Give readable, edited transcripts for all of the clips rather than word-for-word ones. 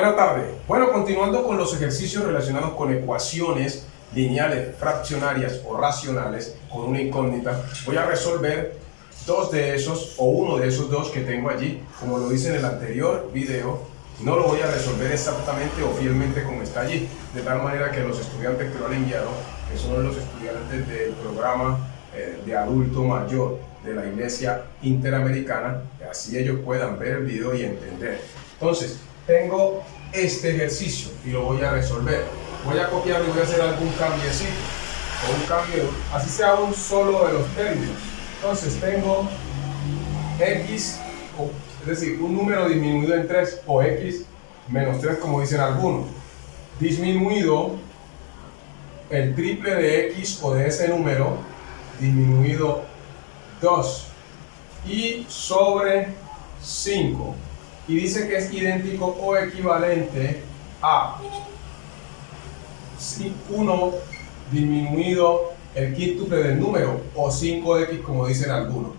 Buenas tardes. Bueno, continuando con los ejercicios relacionados con ecuaciones lineales, fraccionarias o racionales con una incógnita, voy a resolver dos de esos o uno de esos dos que tengo allí. Como lo hice en el anterior video, no lo voy a resolver exactamente o fielmente como está allí, de tal manera que los estudiantes que lo han enviado, que son los estudiantes del programa de adulto mayor de la Iglesia Interamericana, así ellos puedan ver el video y entender. Entonces, tengo este ejercicio y lo voy a resolver. Voy a copiarlo y voy a hacer algún cambiecito o un cambio, así sea un solo de los términos. Entonces tengo x, es decir, un número disminuido en 3 o x menos 3 como dicen algunos, disminuido el triple de x o de ese número, disminuido 2 y sobre 5. Y dice que es idéntico o equivalente a 1 disminuido el quíntuple del número o 5x como dicen algunos.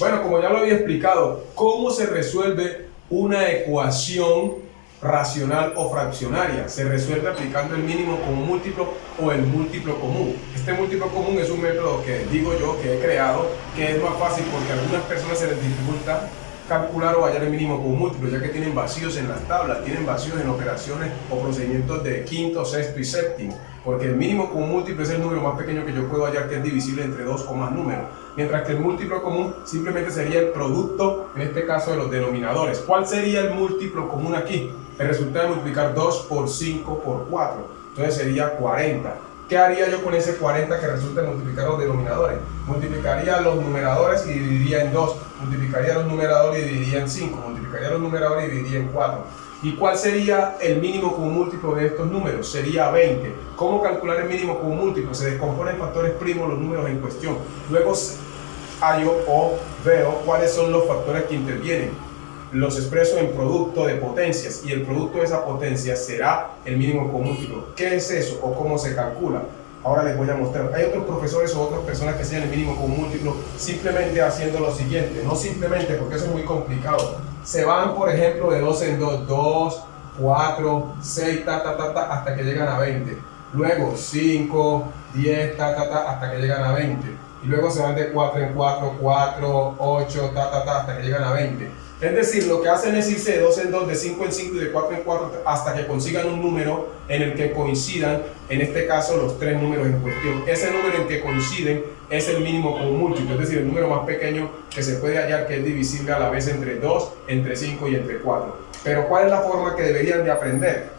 Bueno, como ya lo había explicado, ¿cómo se resuelve una ecuación racional o fraccionaria? Se resuelve aplicando el mínimo común múltiplo o el múltiplo común. Este múltiplo común es un método que digo yo que he creado, que es más fácil porque a algunas personas se les dificulta calcular o hallar el mínimo común múltiplo, ya que tienen vacíos en las tablas, tienen vacíos en operaciones o procedimientos de quinto, sexto y séptimo, porque el mínimo común múltiplo es el número más pequeño que yo puedo hallar que es divisible entre dos o más números, mientras que el múltiplo común simplemente sería el producto, en este caso, de los denominadores. ¿Cuál sería el múltiplo común aquí? El resultado de multiplicar 2 por 5 por 4, entonces sería 40. ¿Qué haría yo con ese 40 que resulta de multiplicar los denominadores? Multiplicaría los numeradores y dividiría en 2, multiplicaría los numeradores y dividiría en 5, multiplicaría los numeradores y dividiría en 4. ¿Y cuál sería el mínimo común múltiplo de estos números? Sería 20. ¿Cómo calcular el mínimo común múltiplo? Se descomponen en factores primos los números en cuestión. Luego hallo o veo cuáles son los factores que intervienen. Los expreso en producto de potencias y el producto de esa potencia será el mínimo común múltiplo. ¿Qué es eso o cómo se calcula? Ahora les voy a mostrar. Hay otros profesores o otras personas que hacen el mínimo común múltiplo simplemente haciendo lo siguiente. No simplemente, porque eso es muy complicado. Se van, por ejemplo, de 2 en 2, 2, 4, 6, hasta que llegan a 20. Luego 5, 10, hasta que llegan a 20. Y luego se van de 4 en 4, 4, 8, hasta que llegan a 20. Es decir, lo que hacen es irse de 2 en 2, de 5 en 5 y de 4 en 4 hasta que consigan un número en el que coincidan, en este caso, los tres números en cuestión. Ese número en que coinciden es el mínimo común múltiplo, es decir, el número más pequeño que se puede hallar que es divisible a la vez entre 2, entre 5 y entre 4. Pero ¿cuál es la forma que deberían de aprender?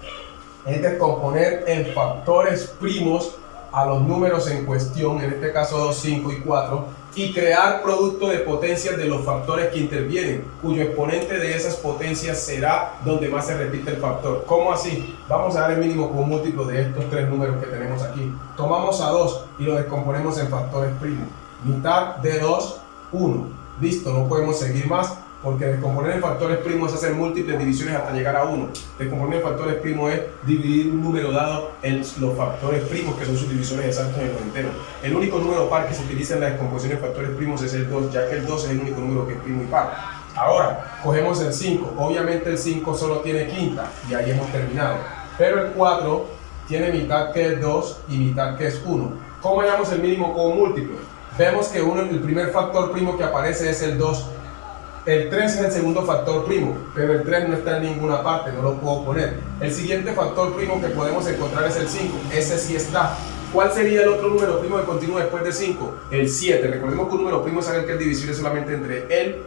Es descomponer en factores primos a los números en cuestión, en este caso 2, 5 y 4, y crear producto de potencias de los factores que intervienen, cuyo exponente de esas potencias será donde más se repite el factor. ¿Cómo así? Vamos a dar el mínimo común múltiplo de estos tres números que tenemos aquí. Tomamos a 2 y lo descomponemos en factores primos. Mitad de 2, 1. Listo, no podemos seguir más, porque descomponer en factores primos es hacer múltiples divisiones hasta llegar a 1. Descomponer en factores primos es dividir un número dado en los factores primos, que son sus divisores exactos en los enteros. El único número par que se utiliza en la descomposición en factores primos es el 2, ya que el 2 es el único número que es primo y par. Ahora, cogemos el 5. Obviamente el 5 solo tiene quinta, y ahí hemos terminado. Pero el 4 tiene mitad que es 2 y mitad que es 1. ¿Cómo hallamos el mínimo común múltiplo? Vemos que el primer factor primo que aparece es el 2. El 3 es el segundo factor primo, pero el 3 no está en ninguna parte, no lo puedo poner. El siguiente factor primo que podemos encontrar es el 5, ese sí está. ¿Cuál sería el otro número primo que continúa después del 5? El 7. Recordemos que un número primo es aquel que es divisible solamente entre él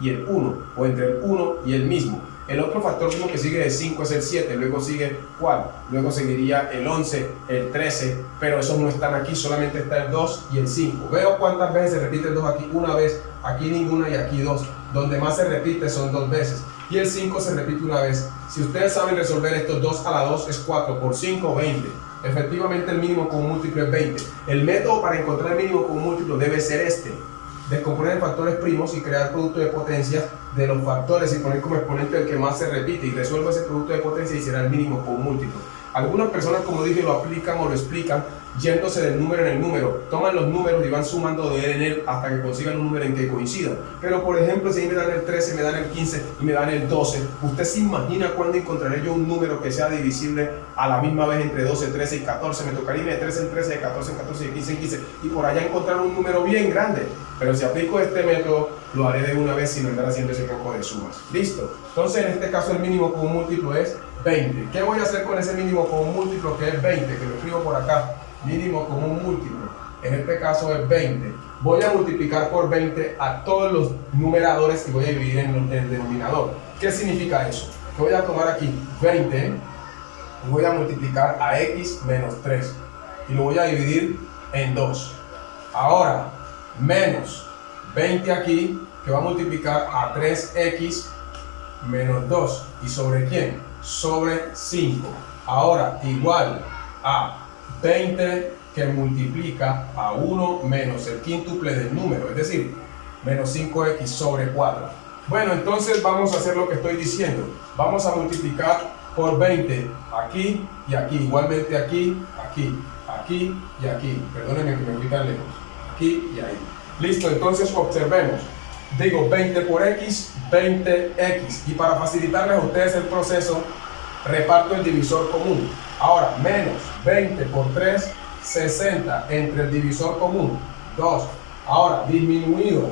y el 1, o entre el 1 y el mismo. El otro factor primo que sigue de 5 es el 7, luego sigue ¿cuál? Luego seguiría el 11, el 13, pero esos no están aquí, solamente está el 2 y el 5. Veo cuántas veces se repite el 2 aquí, una vez, aquí ninguna y aquí 2. Donde más se repite son 2 veces. Y el 5 se repite una vez. Si ustedes saben resolver estos 2 a la 2 es 4, por 5, 20. Efectivamente el mínimo común múltiplo es 20. El método para encontrar el mínimo común múltiplo debe ser este. Descomponer en factores primos y crear producto de potencias de los factores y poner como exponente el que más se repite y resuelva ese producto de potencia y será el mínimo común múltiplo. Algunas personas, como dije, lo aplican o lo explican yéndose del número en el número. Toman los números y van sumando de él en él hasta que consigan un número en que coincidan. Pero por ejemplo, si me dan el 13, me dan el 15 y me dan el 12, ¿usted se imagina cuándo encontraré yo un número que sea divisible a la misma vez entre 12, 13 y 14? Me tocaría de 13 en 13, de 14 en 14, de 15 en 15 y por allá encontrar un número bien grande. Pero si aplico este método, lo haré de una vez sin andar haciendo ese poco de sumas. ¿Listo? Entonces en este caso el mínimo común múltiplo es 20. ¿Qué voy a hacer con ese mínimo común múltiplo que es 20? Que lo escribo por acá. Mínimo común múltiplo, en este caso es 20. Voy a multiplicar por 20 a todos los numeradores y voy a dividir en el denominador. ¿Qué significa eso? Que voy a tomar aquí 20 y voy a multiplicar a x menos 3 y lo voy a dividir en 2. Ahora, menos 20 aquí, que va a multiplicar a 3x menos 2. ¿Y sobre quién? Sobre 5. Ahora, igual a 20 que multiplica a 1 menos el quíntuple del número, es decir, menos 5x sobre 4. Bueno, entonces vamos a hacer lo que estoy diciendo. Vamos a multiplicar por 20 aquí y aquí, igualmente aquí, aquí, aquí y aquí. Perdónenme que me fui tan lejos. Aquí y ahí. Listo, entonces observemos. Digo 20 por x, 20x. Y para facilitarles a ustedes el proceso, reparto el divisor común. Ahora, menos 20 por 3, 60 entre el divisor común, 2. Ahora, disminuido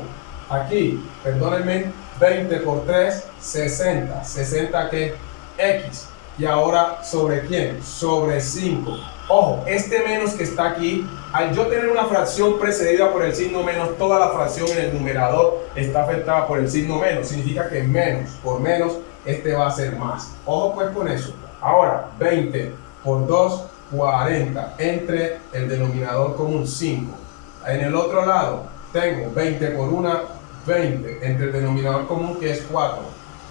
aquí, perdónenme, 20 por 3, 60. 60 que x. Y ahora, ¿sobre quién? Sobre 5. Ojo, este menos que está aquí, al yo tener una fracción precedida por el signo menos, toda la fracción en el numerador está afectada por el signo menos. Significa que menos por menos, este va a ser más. Ojo pues con eso. Ahora, 20 por 2, 40 entre el denominador común 5. En el otro lado tengo 20 por 1, 20 entre el denominador común que es 4.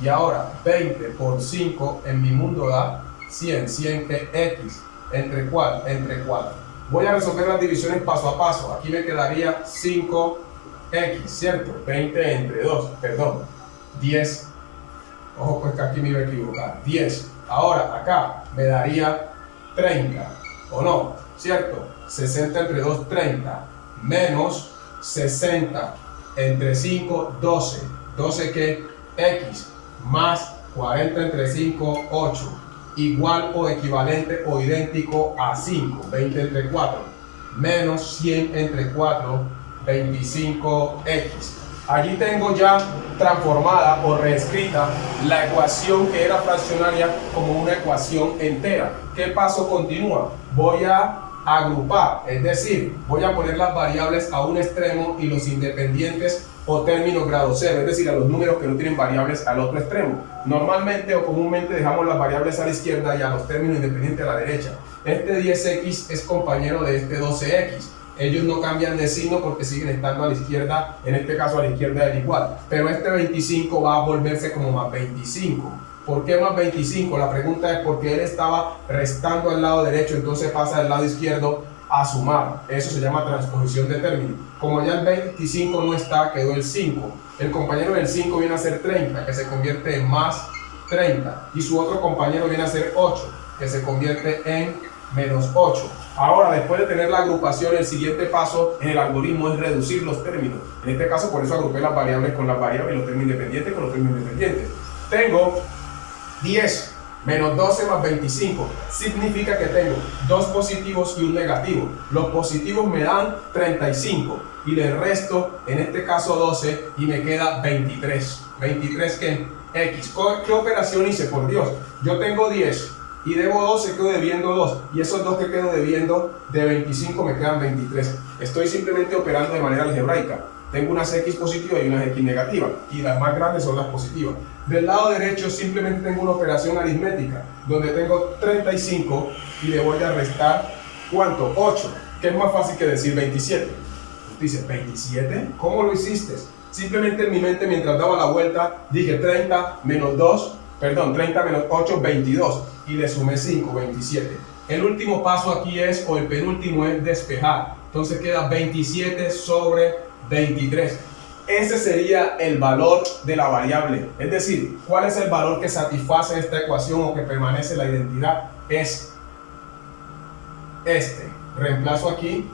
Y ahora 20 por 5 en mi mundo da 100. 100 que x entre cuál? Entre 4. Voy a resolver las divisiones paso a paso. Aquí me quedaría 5x, ¿cierto? 20 entre 2, perdón, 10. Ojo pues que aquí me iba a equivocar. 10. Ahora acá me daría 30, ¿o no? ¿Cierto? 60 entre 2, 30. Menos 60 entre 5, 12. 12 que x más 40 entre 5, 8. Igual o equivalente o idéntico a 5. 20 entre 4. Menos 100 entre 4, 25x. Allí tengo ya transformada o reescrita la ecuación que era fraccionaria como una ecuación entera. ¿Qué paso continúa? Voy a agrupar, es decir, voy a poner las variables a un extremo y los independientes o términos grado cero, es decir, a los números que no tienen variables al otro extremo. Normalmente o comúnmente dejamos las variables a la izquierda y a los términos independientes a la derecha. Este 10x es compañero de este 12x. Ellos no cambian de signo porque siguen estando a la izquierda, en este caso a la izquierda del igual. Pero este 25 va a volverse como más 25. ¿Por qué más 25? La pregunta es porque él estaba restando al lado derecho, entonces pasa del lado izquierdo a sumar. Eso se llama transposición de término. Como ya el 25 no está, quedó el 5. El compañero del 5 viene a ser 30, que se convierte en más 30. Y su otro compañero viene a ser 8, que se convierte en menos 8. Ahora, después de tener la agrupación, el siguiente paso en el algoritmo es reducir los términos. En este caso, por eso agrupé las variables con las variables y los términos independientes con los términos independientes. Tengo 10 menos 12 más 25. Significa que tengo dos positivos y un negativo. Los positivos me dan 35 y le resto, en este caso 12, y me queda 23. ¿23 qué? X. ¿Qué operación hice? Por Dios, yo tengo 10 y debo 12, quedo debiendo 2, y esos 2 que quedo debiendo de 25 me quedan 23. Estoy simplemente operando de manera algebraica. Tengo unas x positivas y unas x negativas, y las más grandes son las positivas. Del lado derecho simplemente tengo una operación aritmética, donde tengo 35 y le voy a restar, ¿cuánto? 8, que es más fácil que decir 27. Dice, ¿27? ¿Cómo lo hiciste? Simplemente en mi mente, mientras daba la vuelta, dije 30 menos 2, perdón, 30 menos 8, 22, y le sumé 5, 27. El último paso aquí es, o el penúltimo es despejar. Entonces queda 27 sobre 23. Ese sería el valor de la variable. Es decir, ¿cuál es el valor que satisface esta ecuación o que permanece la identidad? Es este. reemplazo aquí,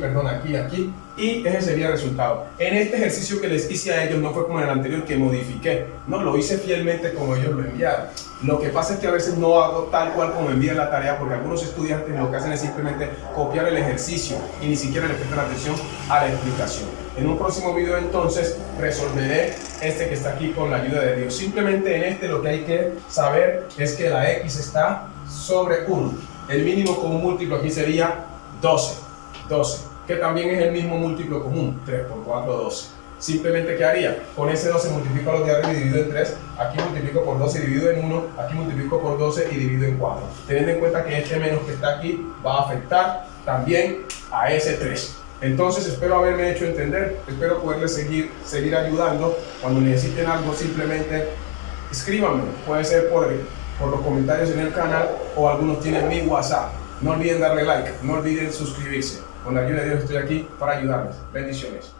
perdón, aquí, y ese sería el resultado. En este ejercicio que les hice a ellos no fue como en el anterior que modifiqué, no, lo hice fielmente como ellos lo enviaron. Lo que pasa es que a veces no hago tal cual como envían la tarea, porque algunos estudiantes lo que hacen es simplemente copiar el ejercicio y ni siquiera le prestan atención a la explicación. En un próximo video entonces resolveré este que está aquí con la ayuda de Dios. Simplemente en este lo que hay que saber es que la x está sobre 1. El mínimo común múltiplo aquí sería 12, que también es el mismo múltiplo común, 3 por 4, 12. Simplemente, ¿qué haría? Con ese 12 multiplico a los de arriba y divido en 3, aquí multiplico por 12 y divido en 1, aquí multiplico por 12 y divido en 4. Teniendo en cuenta que este menos que está aquí va a afectar también a ese 3. Entonces espero haberme hecho entender, espero poderles seguir ayudando. Cuando necesiten algo simplemente escríbanme, puede ser por los comentarios en el canal o algunos tienen mi WhatsApp. No olviden darle like, no olviden suscribirse. Con la ayuda de Dios estoy aquí para ayudarles. Bendiciones.